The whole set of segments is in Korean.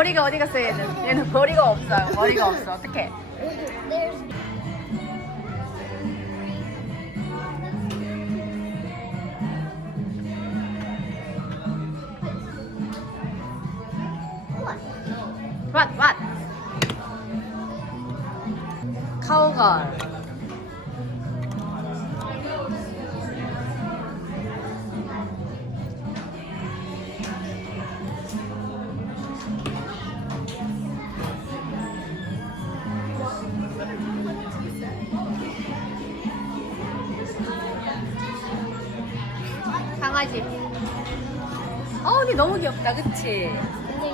머리가 어디 갔어 얘는? 얘는 머리가 없어요. 머리가 없어. 어떡해? What? What? What? 강아지. 어, 언니 너무 귀엽다, 그치? 근데.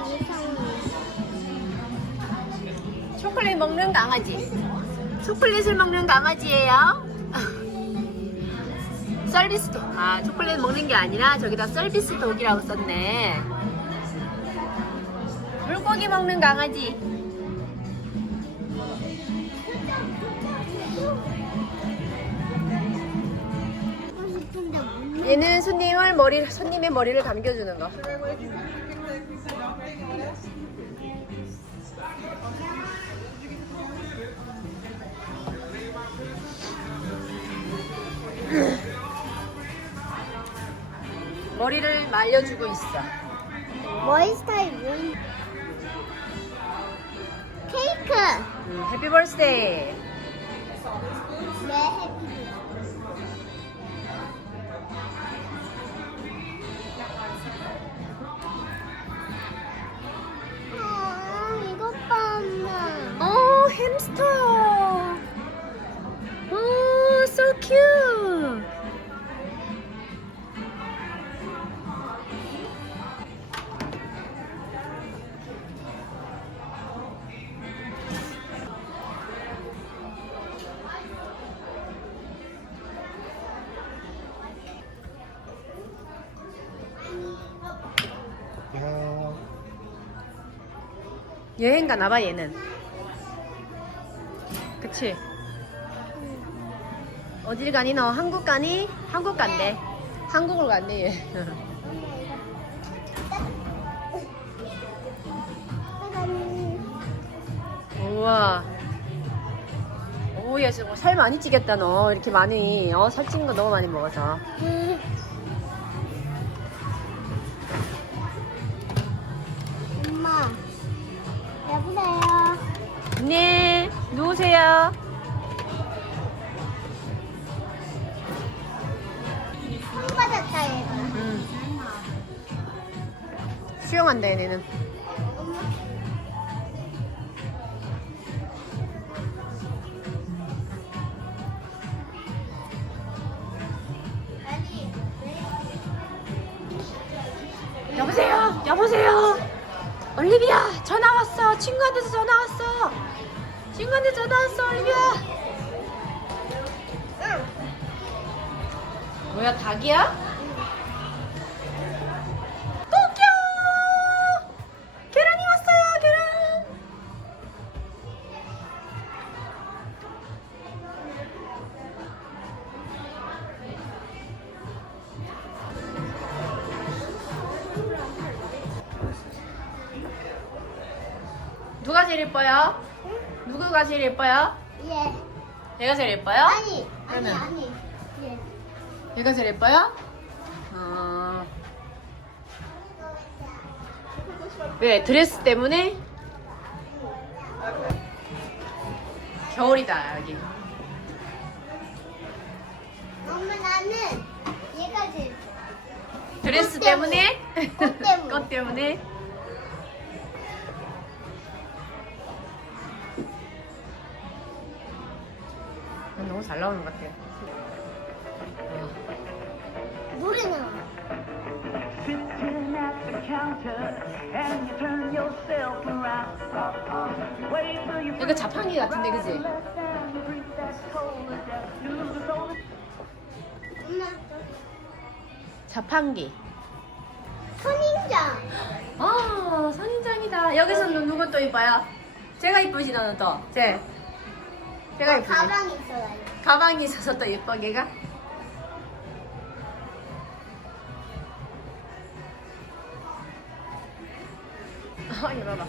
초콜릿 먹는 강아지. 초콜릿을 먹는 강아지예요. 서비스 독. 아, 초콜릿 먹는 게 아니라 저기다 서비스 독이라고 썼네. 물고기 먹는 강아지. 얘는 손님을 머리 손님의 머리를 감겨주는 거. 머리를 말려주고 있어. 머리 스타일 뭐 케이크. 음, 해피 벌스데이. 네, 해피. 어, 햄스터. 오, so cute. 여행 가나봐 얘는. 그치? 어딜 가니 너? 한국 가니? 한국 간대. 한국으로 간대 얘. 우와. 오야 지금 살 많이 찌겠다 너. 이렇게 많이 어 살찐 거 너무 많이 먹어서. 수영한다 얘네는. 여보세요 여보세요. 올리비아 전화 왔어. 친구한테서 전화 왔어. 친구한테 전화 왔어 올리비아. 뭐야 닭이야? 누가 제일 예뻐요? 누구가 제일 예뻐요? 예. 얘가 제일 예뻐요? 아니, 아니, 그러면? 아니. 예. 얘가 제일 예뻐요? 어... 왜 드레스 때문에? 겨울이다 여기 엄마 나는 얘가 제일. 드레스 꽃 때문에? 꽃 때문에. 꽃 때문에? 잘 나오는 것 같아 어. 노래 나와. Sitting at the counter and you turn yourself around. Wait till you 이거 자판기 같은데 그지? 엄마, 자판기 선인장. 아 선인장이다 여기서는 누구 또 이뻐요? 제가 이쁘지 너는 또? 제 제가 이쁘지? 가방 있어요. 가방이 있어서 또 예뻐 걔가? 아, 이거 봐봐.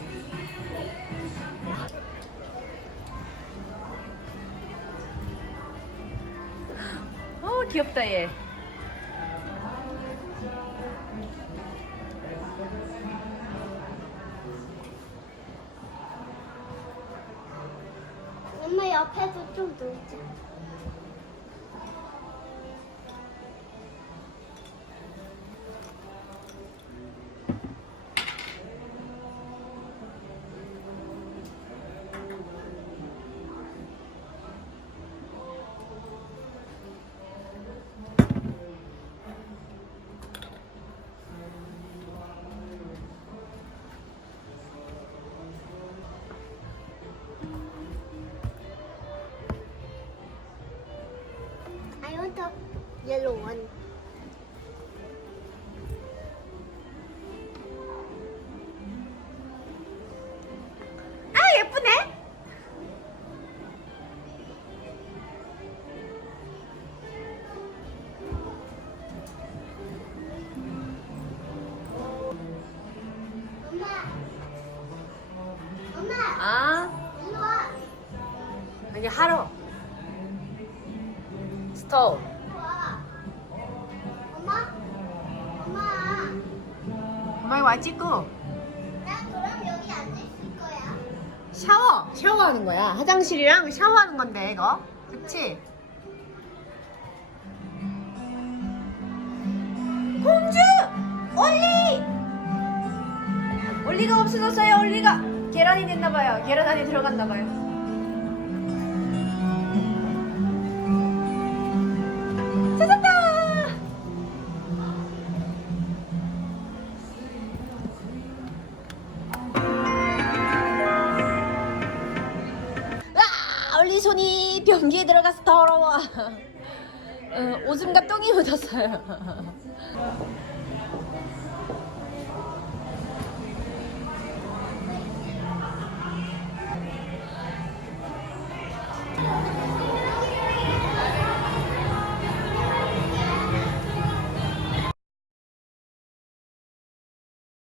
어, 귀엽다, 얘. 엄마 옆에도 좀 놀자. Yellow one. 아, 예쁘네? 엄마. 엄마, 아, 일로 와. 여기 하러. 스톱. 엄마 이거 와 찍고. 나 그럼 여기 앉아 있을 거야. 샤워. 샤워하는 거야. 화장실이랑 샤워하는 건데, 이거. 그치? 공주! 올리! 올리가 없어졌어요, 올리가. 계란이 됐나봐요. 계란 안에 들어갔나봐요. 변기에 들어가서 더러워. 어, 오줌과 똥이 묻었어요.